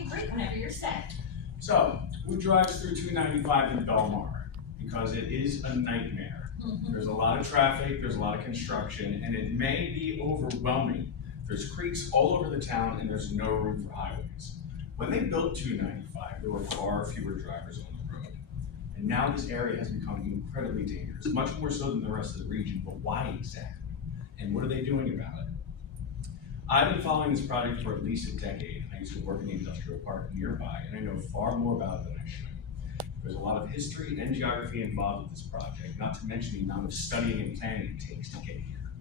Okay, great, whenever you're set. So, who drives through 295 in Belmar? Because it is a nightmare. There's a lot of traffic, there's a lot of construction, and it may be overwhelming. There's creeks all over the town and there's no room for highways. When they built 295, there were far fewer drivers on the road. And now this area has become incredibly dangerous, much more so than the rest of the region, but why exactly? And what are they doing about it? I've been following this project for at least a decade. I used to work in the industrial park nearby, and I know far more about it than I should. There's a lot of history and geography involved with this project, not to mention the amount of studying and planning it takes to get here.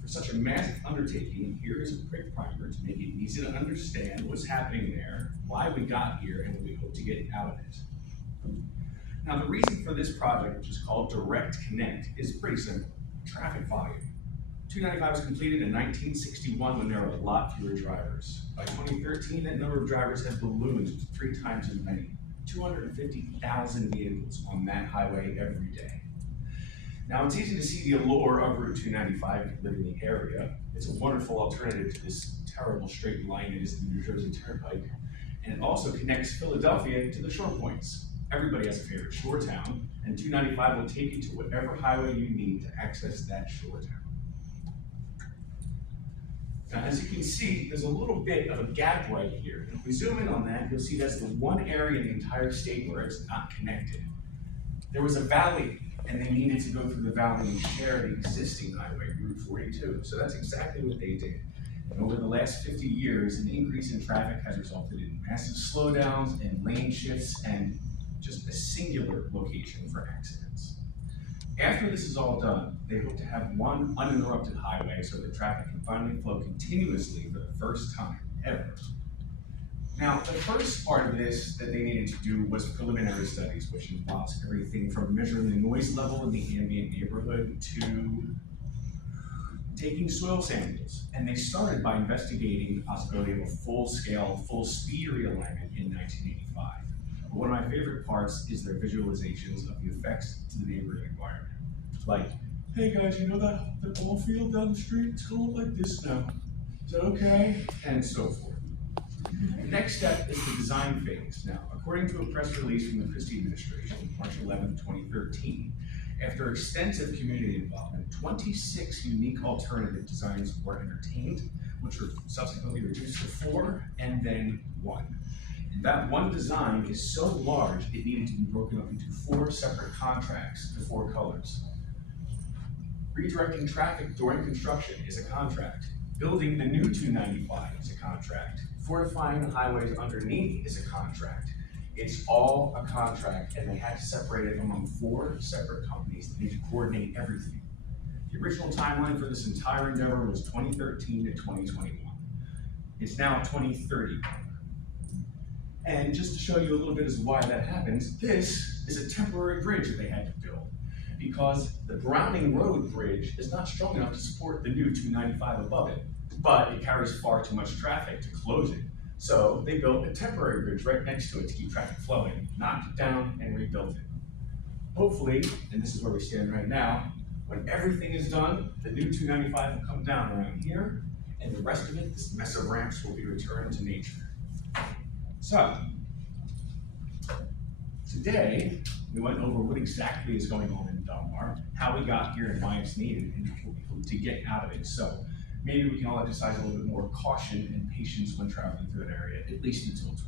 For such a massive undertaking, here is a quick primer to make it easy to understand what's happening there, why we got here, and what we hope to get out of it. Now, the reason for this project, which is called Direct Connect, is pretty simple: traffic volume. 295 was completed in 1961 when there were a lot fewer drivers. By 2013, that number of drivers had ballooned to 3 times as many, 250,000 vehicles on that highway every day. Now, it's easy to see the allure of Route 295 if you live in the area. It's a wonderful alternative to this terrible straight line that is the New Jersey Turnpike, and it also connects Philadelphia to the shore points. Everybody has a favorite shore town, and 295 will take you to whatever highway you need to access that shore town. Now, as you can see, there's a little bit of a gap right here. And if we zoom in on that, you'll see that's the one area in the entire state where it's not connected. There was a valley, and they needed to go through the valley and share the existing highway, Route 42. So that's exactly what they did. And over the last 50 years, an increase in traffic has resulted in massive slowdowns and lane shifts and just a singular location for accidents. After this is all done, they hope to have one uninterrupted highway so that traffic can finally flow continuously for the first time ever. Now, the first part of this that they needed to do was preliminary studies, which involves everything from measuring the noise level in the ambient neighborhood to taking soil samples. And they started by investigating the possibility of a full-scale, full-speed realignment in 1985. But one of my favorite parts is their visualizations of the effects to the neighborhood environment. Like, hey guys, you know that ball field down the street? It's gonna look like this now. Is that okay? And so forth. The next step is the design phase. Now, according to a press release from the Christie administration, March 11, 2013, after extensive community involvement, 26 unique alternative designs were entertained, which were subsequently reduced to 4 and then 1. And that one design is so large, it needed to be broken up into 4 separate contracts to 4 colors. Redirecting traffic during construction is a contract. Building the new 295 is a contract. Fortifying the highways underneath is a contract. It's all a contract, and they had to separate it among 4 separate companies that need to coordinate everything. The original timeline for this entire endeavor was 2013 to 2021. It's now 2030. And just to show you a little bit as to why that happens, this is a temporary bridge that they had to build, because the Browning Road Bridge is not strong enough to support the new 295 above it, but it carries far too much traffic to close it. So they built a temporary bridge right next to it to keep traffic flowing, knocked it down and rebuilt it. Hopefully, and this is where we stand right now, when everything is done, the new 295 will come down around here, and the rest of it, this mess of ramps, will be returned to nature. So, today, we went over what exactly is going on in Belmar, how we got here and why it's needed, and what we hope to get out of it. So, maybe we can all exercise a little bit more caution and patience when traveling through that area, at least until 2020.